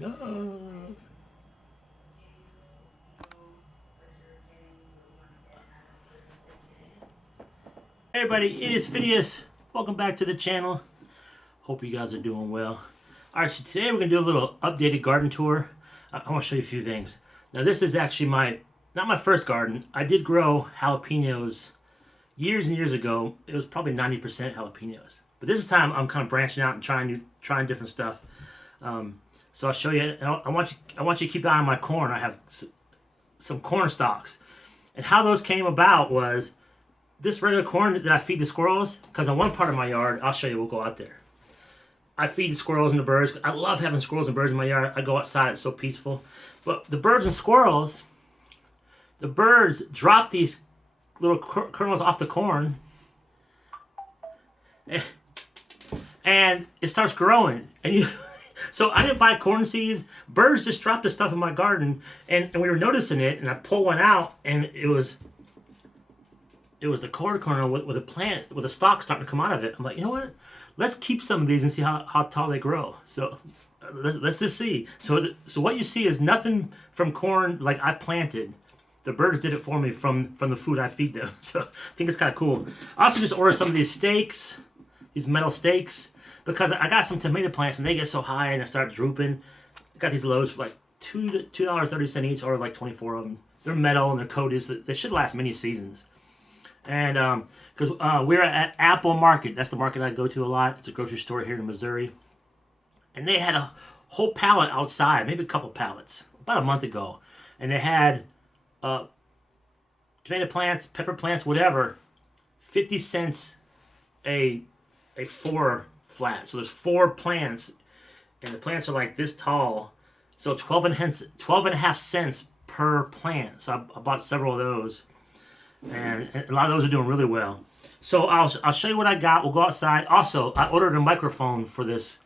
Love. Hey everybody, it is Phineas. Welcome back to the channel. Hope you guys are doing well. Alright, so today we're going to do a little updated garden tour. I want to show you a few things. Now this is actually not my first garden. I did grow jalapenos years and years ago. It was probably 90% jalapenos. But this time I'm kind of branching out and trying different stuff. So I'll show you. I want you to keep an eye on my corn. I have some corn stalks. And how those came about was this regular corn that I feed the squirrels, because on one part of my yard, I'll show you, we'll go out there. I feed the squirrels and the birds. I love having squirrels and birds in my yard. I go outside, it's so peaceful. But the birds and squirrels, the birds drop these little kernels off the corn, and it starts growing. And so I didn't buy corn seeds. Birds just dropped this stuff in my garden, and we were noticing it, and I pulled one out, and it was the corn kernel with a plant, with a stalk starting to come out of it. I'm like, you know what? Let's keep some of these and see how tall they grow. So let's just see. So what you see is nothing from corn like I planted. The birds did it for me from the food I feed them. So I think it's kind of cool. I also just ordered some of these stakes, these metal stakes, because I got some tomato plants and they get so high and they start drooping. I got these loaves for like $2.30 each, or like 24 of them. They're metal and they're coated, so they should last many seasons. And because we're at Apple Market, that's the market I go to a lot. It's a grocery store here in Missouri, and they had a whole pallet outside, maybe a couple pallets, about a month ago, and they had tomato plants, pepper plants, whatever, 50 cents a 4 flat. So there's 4 plants, and the plants are like this tall, so 12 and a half cents per plant. So I bought several of those. And a lot of those are doing really well. So I'll show you what I got. We'll go outside. Also, I ordered a microphone for this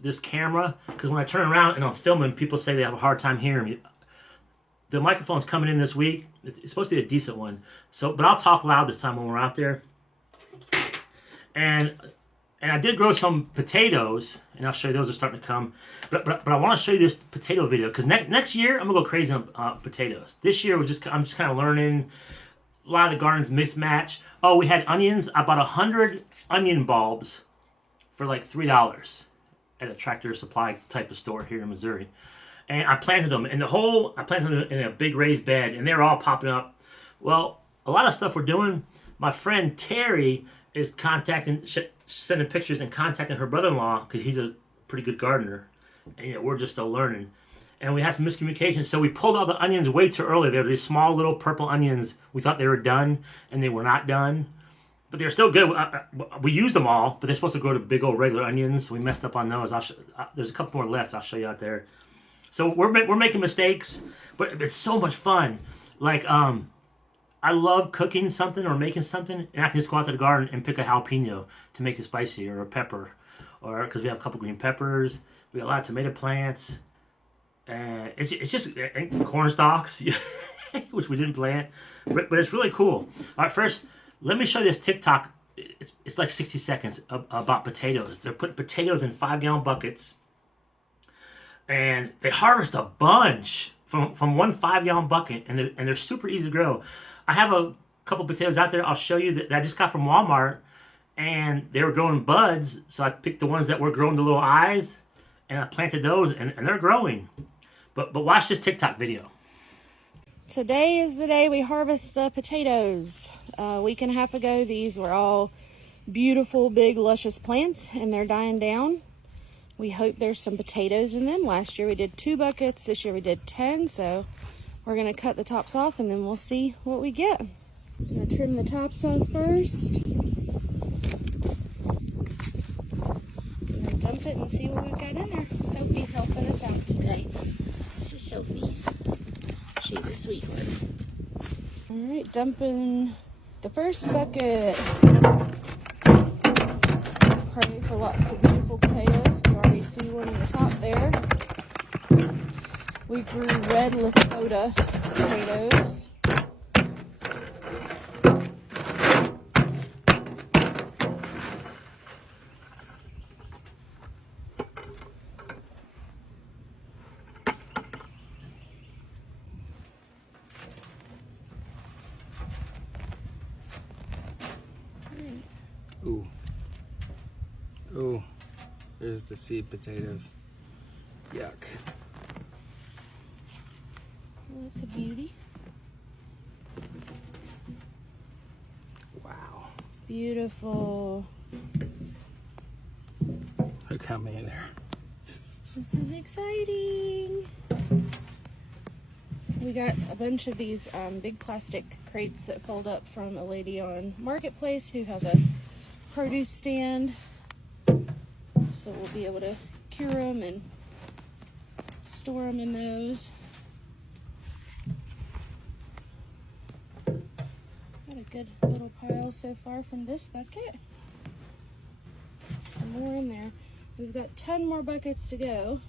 this camera, because when I turn around and I'm filming, people say they have a hard time hearing me. The microphone's coming in this week. It's supposed to be a decent one. But I'll talk loud this time when we're out there. And I did grow some potatoes, and I'll show you those are starting to come. But I want to show you this potato video, because next year I'm gonna go crazy on potatoes. This year I'm just kind of learning. A lot of the gardens mismatch. Oh, we had onions. I bought 100 onion bulbs for like $3 at a Tractor Supply type of store here in Missouri, and I planted them. And I planted them in a big raised bed, and they're all popping up. Well, a lot of stuff we're doing. My friend Terry is sending pictures and contacting her brother-in-law, because he's a pretty good gardener, and we're just still learning. And we had some miscommunication, so we pulled all the onions way too early. They were these small little purple onions. We thought they were done, and they were not done, but they're still good. We used them all, but they're supposed to grow to big old regular onions, so we messed up on those. There's a couple more left. I'll show you out there. So we're making mistakes, but it's so much fun. Like I love cooking something or making something, and I can just go out to the garden and pick a jalapeno to make it spicy, or a pepper, or because we have a couple green peppers. We got a lot of tomato plants. It's just corn stalks, which we didn't plant, but it's really cool. All right, first, let me show you this TikTok. It's like 60 seconds about potatoes. They're putting potatoes in 5-gallon buckets, and they harvest a bunch from one 5-gallon bucket, and they're super easy to grow. I have a couple potatoes out there. I'll show you that I just got from Walmart, and they were growing buds, so I picked the ones that were growing the little eyes, and I planted those, and they're growing. But watch this TikTok video. Today is the day we harvest the potatoes. A week and a half ago, these were all beautiful, big, luscious plants, and they're dying down. We hope there's some potatoes in them. Last year we did 2 buckets. This year we did 10, so we're going to cut the tops off, and then we'll see what we get. I'm going to trim the tops off first. And then dump it and see what we've got in there. Sophie's helping us out today. This is Sophie. She's a sweet one. All right, dumping the first bucket. Pray for lots of beautiful potatoes. You already see one in the top there. We grew red Lesotho potatoes. Oh, there's the seed potatoes. Yuck. Well, that's a beauty. Wow. Beautiful. Look how many there. This is exciting. We got a bunch of these big plastic crates that fold up from a lady on Marketplace who has a produce stand. So we'll be able to cure them and store them in those. Got a good little pile so far from this bucket. Some more in there. We've got 10 more buckets to go.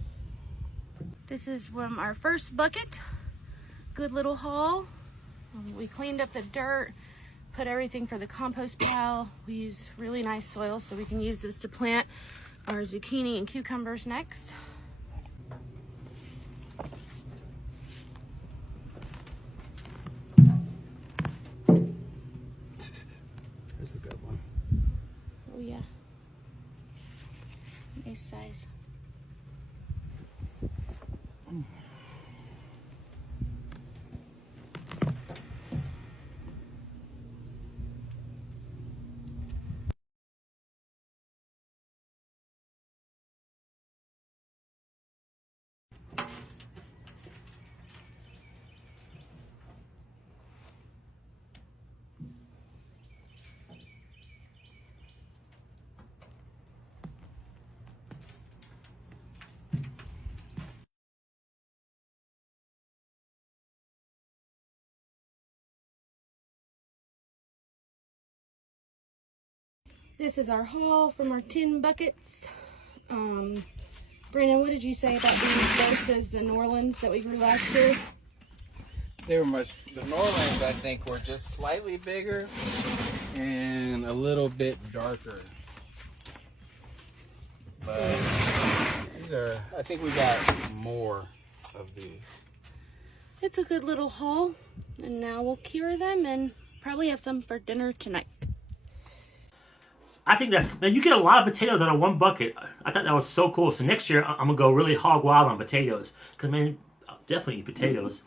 This is from our first bucket. Good little haul. We cleaned up the dirt, put everything for the compost pile. We use really nice soil, so we can use this to plant our zucchini and cucumbers next. There's a good one. Oh yeah. Nice size. This is our haul from our tin buckets. Brandon, what did you say about these versus the Norlands that we grew last year? They were the Norlands, I think, were just slightly bigger and a little bit darker. But these are, I think we got more of these. It's a good little haul, and now we'll cure them and probably have some for dinner tonight. I think that's, man, you get a lot of potatoes out of one bucket. I thought that was so cool. So next year, I'm going to go really hog wild on potatoes. Because, man, I'll definitely eat potatoes.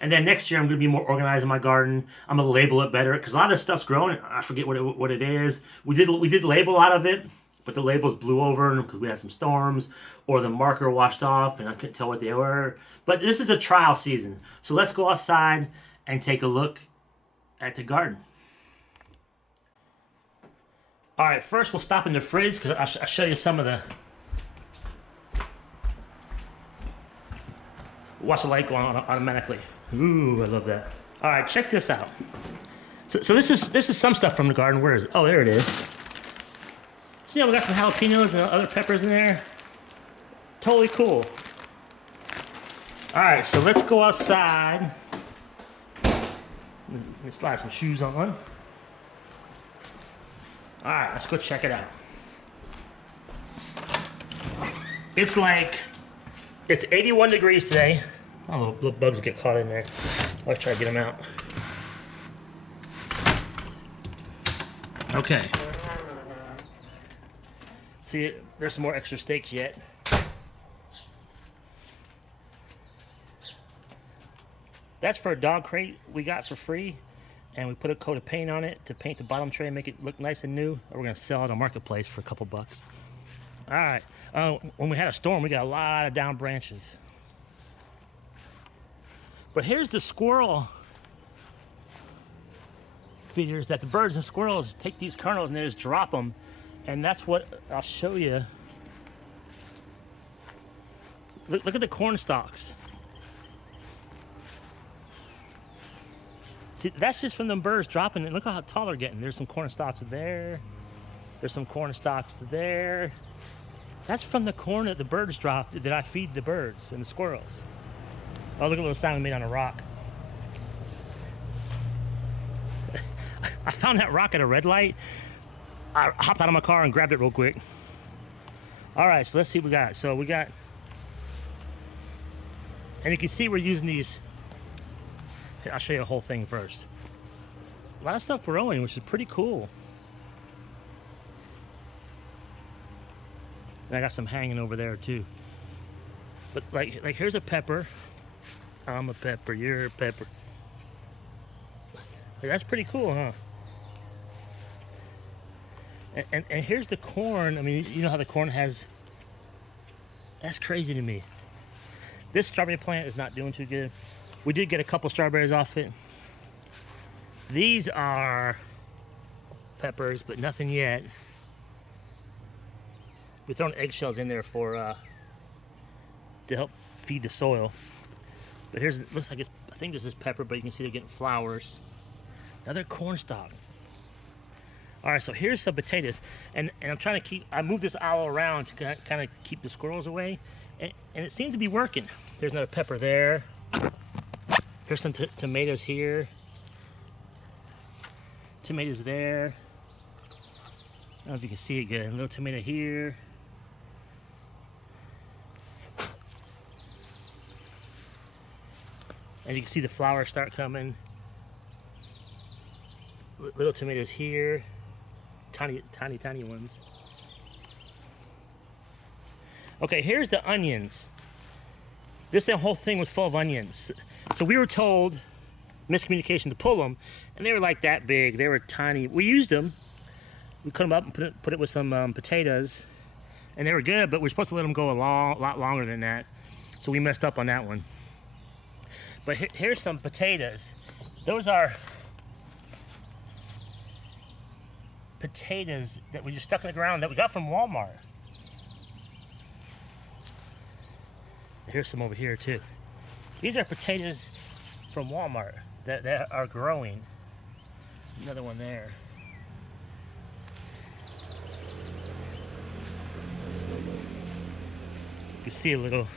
And then next year, I'm going to be more organized in my garden. I'm going to label it better. Because a lot of this stuff's growing. I forget what it is. We did label a lot of it. But the labels blew over because we had some storms. Or the marker washed off. And I couldn't tell what they were. But this is a trial season. So let's go outside and take a look at the garden. All right, first we'll stop in the fridge because I'll show you some of the... Watch the light go on automatically. Ooh, I love that. All right, check this out. So this is some stuff from the garden. Where is it? Oh, there it is. So yeah, we got some jalapenos and other peppers in there. Totally cool. All right, so let's go outside. Let me slide some shoes on. All right, let's go check it out. It's 81 degrees today. Oh, little bugs get caught in there. I'll try to get them out. Okay. See, there's some more extra steaks yet. That's for a dog crate we got for free. And we put a coat of paint on it to paint the bottom tray and make it look nice and new. We're going to sell it on Marketplace for a couple bucks. All right. When we had a storm, we got a lot of down branches. But here's the squirrel feeders that the birds and squirrels take these kernels and they just drop them. And that's what I'll show you. Look at the corn stalks. See, that's just from the birds dropping it. Look how tall they're getting. There's some corn stalks there. There's some corn stalks there. That's from the corn that the birds dropped that I feed the birds and the squirrels. Oh, look at the little sound we made on a rock. I found that rock at a red light. I hopped out of my car and grabbed it real quick. All right, so let's see what we got. So we got, and you can see we're using these. I'll show you the whole thing first. A lot of stuff growing, which is pretty cool. And I got some hanging over there too. But like here's a pepper. I'm a pepper, you're a pepper. That's pretty cool, huh? And here's the corn. I mean, you know how the corn has... That's crazy to me. This strawberry plant is not doing too good. We did get a couple strawberries off it. These are peppers, but nothing yet. We're throwing eggshells in there for to help feed the soil. But here's, it looks like it's, I think this is pepper, but you can see they're getting flowers. Another corn stalk. All right, so here's some potatoes, and I'm trying to keep, I moved this aisle around to kind of keep the squirrels away, and it seems to be working. There's another pepper there. There's some tomatoes here. Tomatoes there. I don't know if you can see it good. A little tomato here. And you can see the flowers start coming. Little tomatoes here. Tiny ones. Okay, here's the onions. This whole thing was full of onions. So we were told, miscommunication, to pull them, and they were like that big. They were tiny. We used them. We cut them up and put it with some potatoes, and they were good, but we're supposed to let them go a lot longer than that. So we messed up on that one. But here's some potatoes. Those are potatoes that we just stuck in the ground that we got from Walmart. Here's some over here too. These are potatoes from Walmart that are growing. Another one there. You can see a little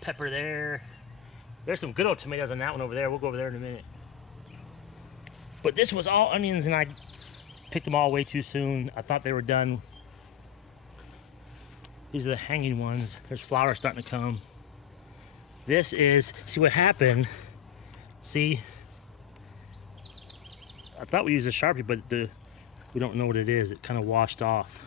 pepper there. There's some good old tomatoes on that one over there. We'll go over there in a minute. But this was all onions, and I picked them all way too soon. I thought they were done. These are the hanging ones. There's flowers starting to come. This is, see what happened. See, I thought we used a Sharpie, but we don't know what it is. It kind of washed off.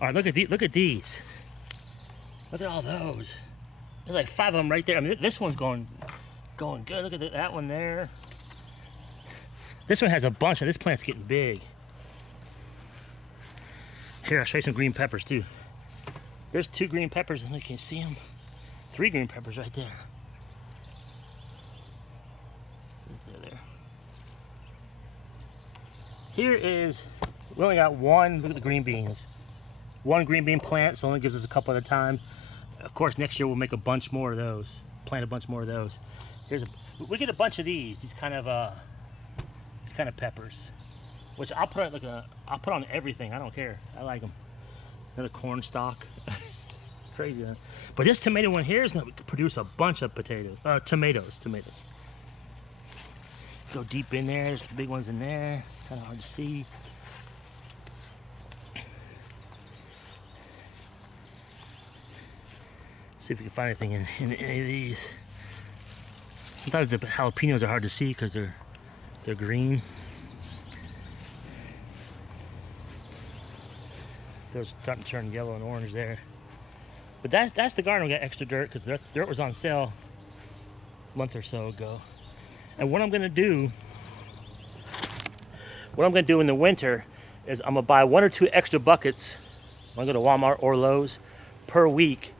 All right, look at these. Look at all those. There's like 5 of them right there. I mean, this one's going good. Look at that one there. This one has a bunch, and this plant's getting big. Here, I'll show you some green peppers too. There's 2 green peppers, and you can see them. 3 green peppers right there. There. Here is, we only got 1, look at the green beans. 1 green bean plant, so it only gives us a couple at a time. Of course, next year we'll make a bunch more of those. Plant a bunch more of those. We get a bunch of these kind of peppers, which I'll put on everything. I don't care. I like them. Another corn stalk. Crazy, huh? But this tomato one here is going to produce a bunch of tomatoes. Go deep in there. There's some big ones in there. Kind of hard to see. See if we can find anything in any of these. Sometimes the jalapenos are hard to see because they're green. Those starting to turn yellow and orange there. But that's the garden. We got extra dirt because the dirt was on sale a month or so ago. And what I'm gonna do in the winter is I'm gonna buy 1 or 2 extra buckets. I'm gonna go to Walmart or Lowe's per week.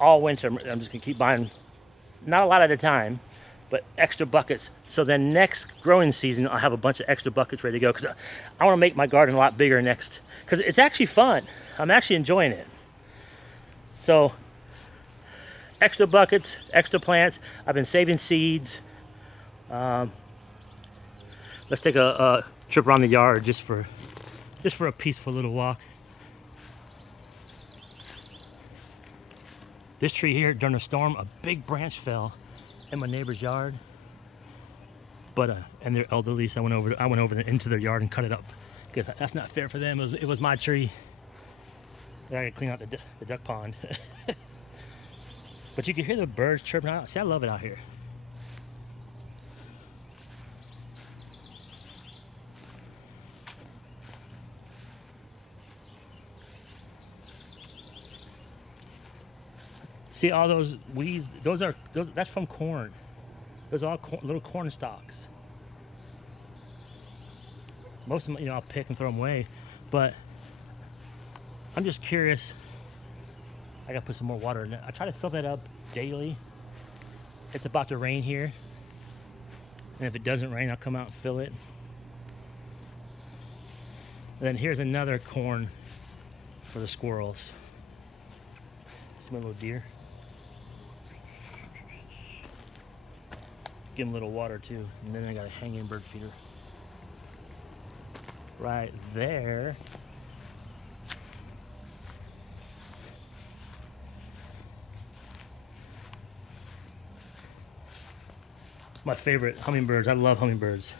All winter, I'm just gonna keep buying, not a lot at a time, but extra buckets. So then next growing season, I'll have a bunch of extra buckets ready to go because I want to make my garden a lot bigger next. Because it's actually fun. I'm actually enjoying it. So extra buckets, extra plants. I've been saving seeds. Let's take a trip around the yard just for a peaceful little walk. This tree here, during a storm, a big branch fell in my neighbor's yard. But and they're elderly, so I went over into their yard and cut it up because that's not fair for them. It was my tree. I gotta clean out the duck pond. But you can hear the birds chirping out. See, I love it out here. See all those weeds? That's from corn. Those are all little corn stalks. Most of them, I'll pick and throw them away. But I'm just curious. I gotta put some more water in it. I try to fill that up daily. It's about to rain here. And if it doesn't rain, I'll come out and fill it. And then here's another corn for the squirrels. Some little deer. Give them a little water too. And then I got a hanging bird feeder. Right there. My favorite hummingbirds. I love hummingbirds.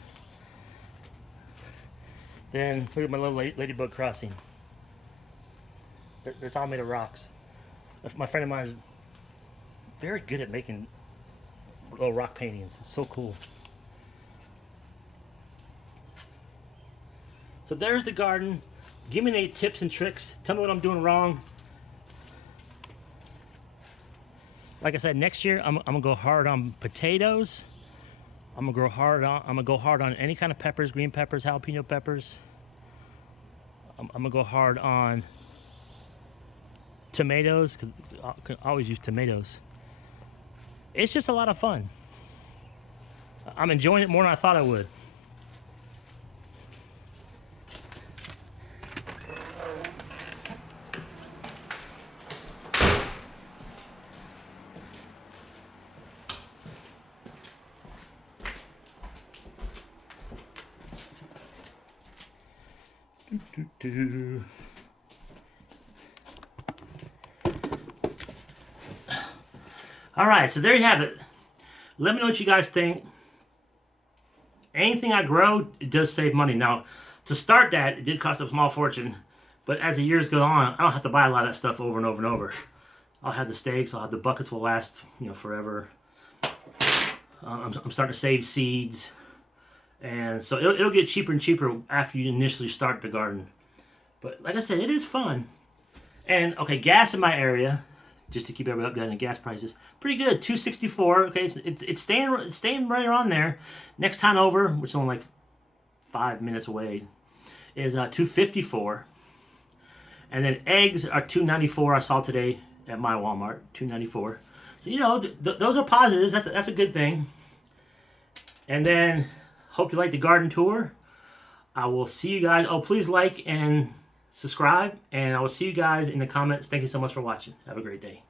Then look at my little ladybug crossing. It's all made of rocks. My friend of mine is very good at making little rock paintings. It's so cool. So there's the garden. Give me any tips and tricks. Tell me what I'm doing wrong. Like I said, next year I'm gonna go hard on potatoes. I'm gonna go hard on any kind of peppers, green peppers, jalapeno peppers. I'm gonna go hard on tomatoes, cause I can always use tomatoes. It's just a lot of fun. I'm enjoying it more than I thought I would. All right, so there you have it. Let me know what you guys think. Anything I grow, it does save money. Now, to start that, it did cost a small fortune, but as the years go on, I don't have to buy a lot of that stuff over and over and over. I'll have the stakes, I'll have the buckets will last, forever. I'm starting to save seeds, and so it'll get cheaper and cheaper after you initially start the garden. But like I said, it is fun. And okay, gas in my area, just to keep everybody updated on gas prices, pretty good. $2.64. Okay, it's staying right around there. Next town over, which is only like 5 minutes away, is $2.54. And then eggs are $2.94. I saw today at my Walmart, $2.94. So those are positives. That's a good thing. And then hope you like the garden tour. I will see you guys. Oh, please like and subscribe, and I will see you guys in the comments. Thank you so much for watching. Have a great day.